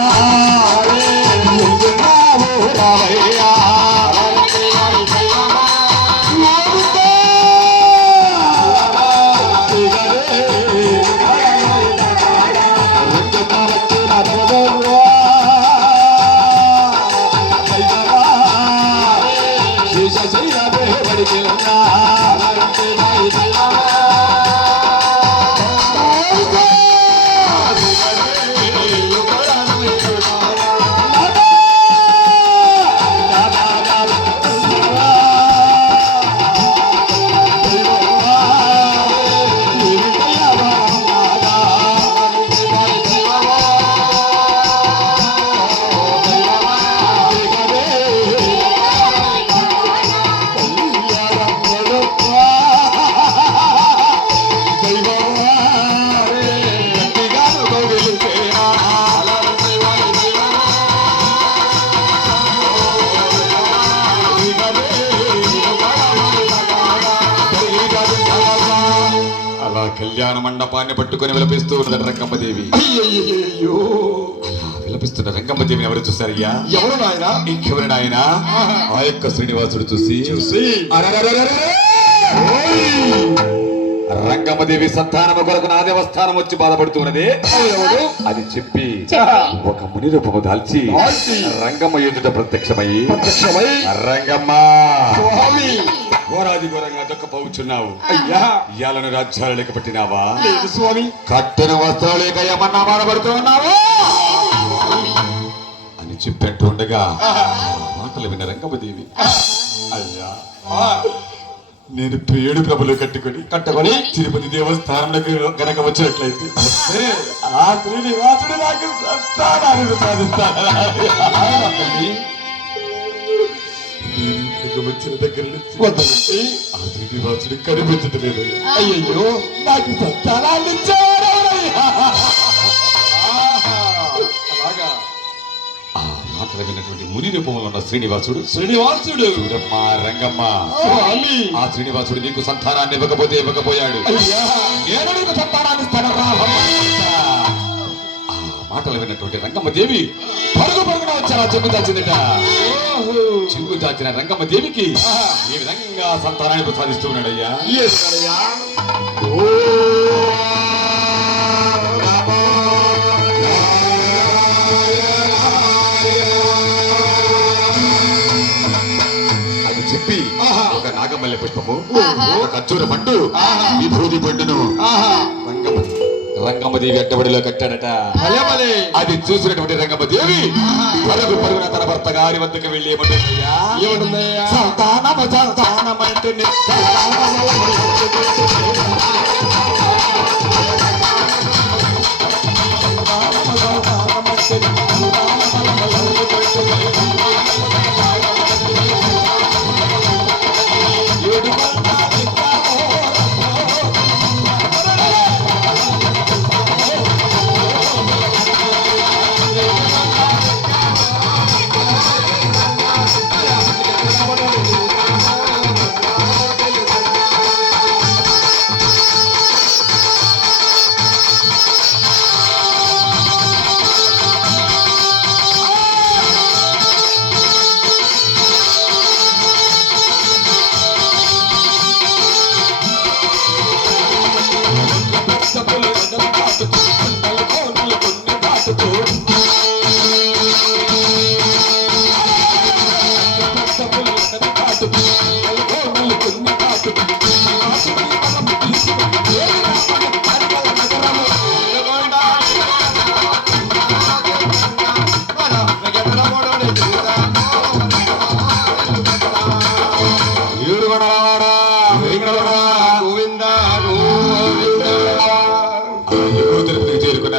Ah. అలా కళ్యాణ మండపాన్ని పట్టుకొని విలపిస్తూ ఉన్నది రంగమ్మదేవి అలా విలపిస్తున్న రంగమ్మదేవిని ఎవరు చూశారయ్యా? ఎవరు నాయనా? ఇంకెవరు నాయన? ఆ. యొక్క శ్రీనివాసుడు చూసి చూసి! రంగమ్మదేవి సంతానము కొరకు నా దేవస్థానం వచ్చి బాధపడుతున్నది అది చెప్పి. ఒక ముని రూపము దాల్చి. రంగమ్మ ఎదుట ప్రత్యక్షమయ్యి ప్రత్యక్షమై. రంగమ్మ! స్వామి! ఘోరాది ఘోరంగా దొక్కపోవచ్చున్నావు అయ్యా ఇయ్యాలను రాజ్యాలు లేక పట్టినావా లేదు స్వామి. కట్టెను వస్త్రాలు లేక ఏమన్నా బాధపడుతూ ఉన్నావా? అని చెప్పినట్టు ఉండగా మాటలు విన్న రంగమ్మదేవి అయ్యా నేను పేడు ప్రభులు కట్టుకొని కట్టుకొని తిరుపతి దేవస్థానంలోకి గనక వచ్చినట్లయితే ఆ శ్రీనివాసుడు నాకు సంతానాన్ని సాధిస్తాను ఇక్కడికి వచ్చిన దగ్గర నుంచి ఆ శ్రీనివాసుడు కనిపించటం లేదు అయ్యయ్యో నాకు సంతానాన్ని ఆ మాటలు విన్నటువంటి ముని రూపంలో ఉన్న శ్రీనివాసుడు శ్రీనివాసుడు! చూడమ్మ రంగమ్మ. ఆ శ్రీనివాసుడు నీకు సంతానాన్ని ఇవ్వకపోతే ఇవ్వకపోయాడు. అయ్యా! నేను నీకు సంతానాన్ని ఇస్తాను మాటలు విన్నటువంటి రంగమ్మ దేవి పరుగు పరుగున వచ్చారా చెంగు దాచిందట చెంగు దాచిన రంగమ్మ దేవికి ఈ విధంగా సంతానాన్ని ప్రసాదిస్తూ ఉన్నాడయ్యా చెప్పి. ఒక నాగమల్లె పుష్పము. ఒక ఖర్జూర పండు. విభూతి పండును రంగమ్మ రంగమ్మదేవి అడ్డబడిలో కట్టాడట. అది చూసినటువంటి రంగమ్మదేవి పరుగు పరుగున తన భర్త గారి వద్దకు వెళ్ళి ఏమంటుందయ్యా? ఏమంటుందయ్యా? సంతానము?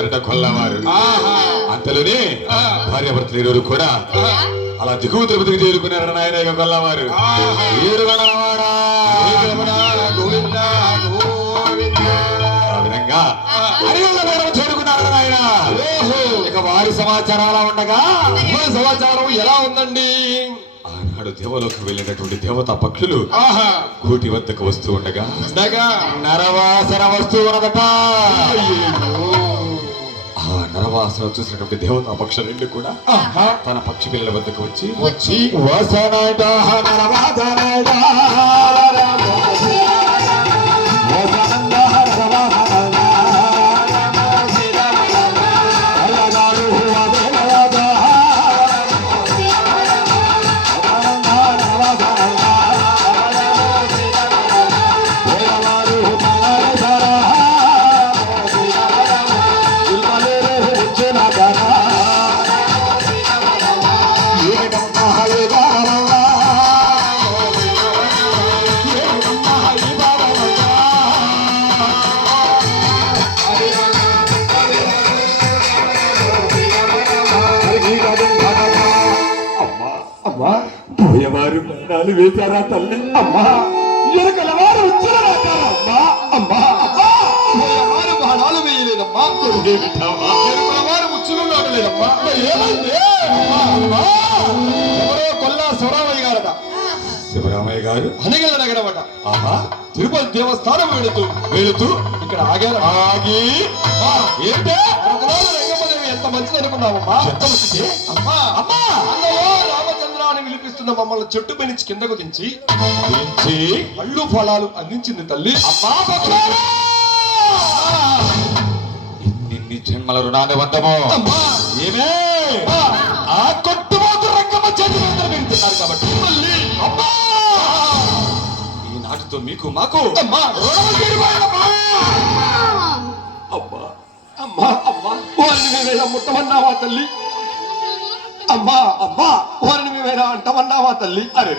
చేరుకున్నారట కొల్లవారు. అంతలోనే భార్యాభర్తలు ఇరువురు కూడా అలా దిగువ తిరుపతికి చేరుకున్నారట నాయన కొల్లవారు. విధంగా నాయన. ఇక వారి సమాచారం అలా ఉండగా. సమాచారం ఎలా ఉందండి? ఆనాడు దేవలోకి వెళ్ళినటువంటి దేవతా పక్షులు ఆహా. కోటి వద్దకు వస్తూ ఉండగా ఉండగా. నరవాసన వస్తూ ఉన్నదట. చూసినటువంటి దేవతా పక్ష రెండు కూడా. తన పక్షి పిల్లల వద్దకు వచ్చి వచ్చి వసనట పోయేవారు ప్రాణాలు వేశారా తల్లి? అమ్మా ఎరకలవారు వచ్చారా అమ్మా అమ్మా అమ్మా. పోయేవారు బాణాలు వేయలేదమ్మా. ఎరుకలవారు ముచ్చులు నాటలేదమ్మా మరి ఏమైంది? అమ్మా అమ్మా. ఎవరో కొల్లా స్వరామయ్య గారట. శివరామయ్య గారు? అనగల నగరమట. ఆహా. తిరుపతి దేవస్థానం వెళుతూ వెళుతూ ఇక్కడ ఆగారు ఆగి. ఏంటే? ఎంత మంచిది అనుకున్నావమ్మా? ఎంత మంచిది? అమ్మా. అమ్మా! అన్నవో అని విలిపిస్తున్న మమ్మల్ని చెట్టు పెంచి కిందకు దించి పళ్ళు ఫలాలు అందించింది తల్లి! ఇన్నిన్ని జన్మల రుణాన్ని వందము అమ్మా! ఏమే? అమ్మా! ఆ కొట్టుబాటు రంగమ్మ చేతి మీద మీరు తిన్నారు కాబట్టి. తల్లి! అమ్మా! ఈనాటితో మీకు మాకు అమ్మా! అమ్మా! అమ్మా! అమ్మా! వారిని మేమైనా ముట్టమన్నావా తల్లి? అమ్మా అమ్మా వారిని మేమైనా అంటమన్నావా తల్లి? అరే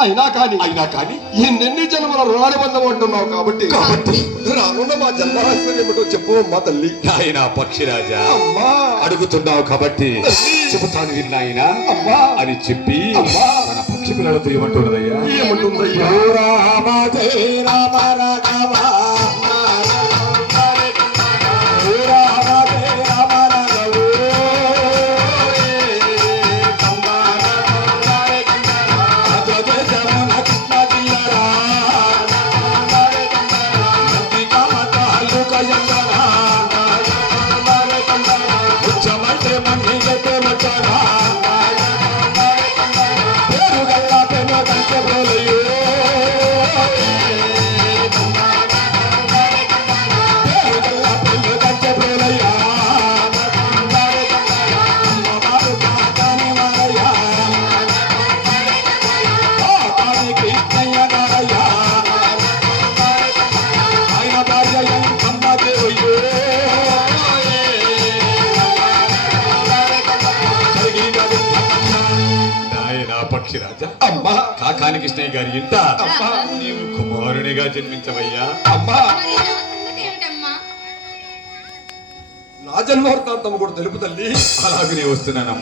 అయినా కానీ అయినా కానీ? ఎన్నెన్ని జన్మల రుణాలు పొందమంటున్నావు కాబట్టి? కాబట్టి? రానున్న మా జన్మరాశి ఏమిటో చెప్పు మా తల్లి. నాయన పక్షిరాజా అమ్మా. అడుగుతున్నావు కాబట్టి చెబుతాను విన్నాయన అమ్మా. అని చెప్పి అమ్మా. మన పక్షి పిల్లలతో ఏమంటున్నదయ్యా ఏమంటుందయ్యా? రామ జయ రామ పక్షిరాజా అమ్మా కాకాని కృష్ణయ్య గారి ఇంట. అమ్మా. నీవు కుమారునిగా జన్మించవయ్యా. అమ్మా. నా జన్మవృత్తాంతం కూడా తెలుపు తల్లి. అలాగనే వస్తున్నానమ్మా.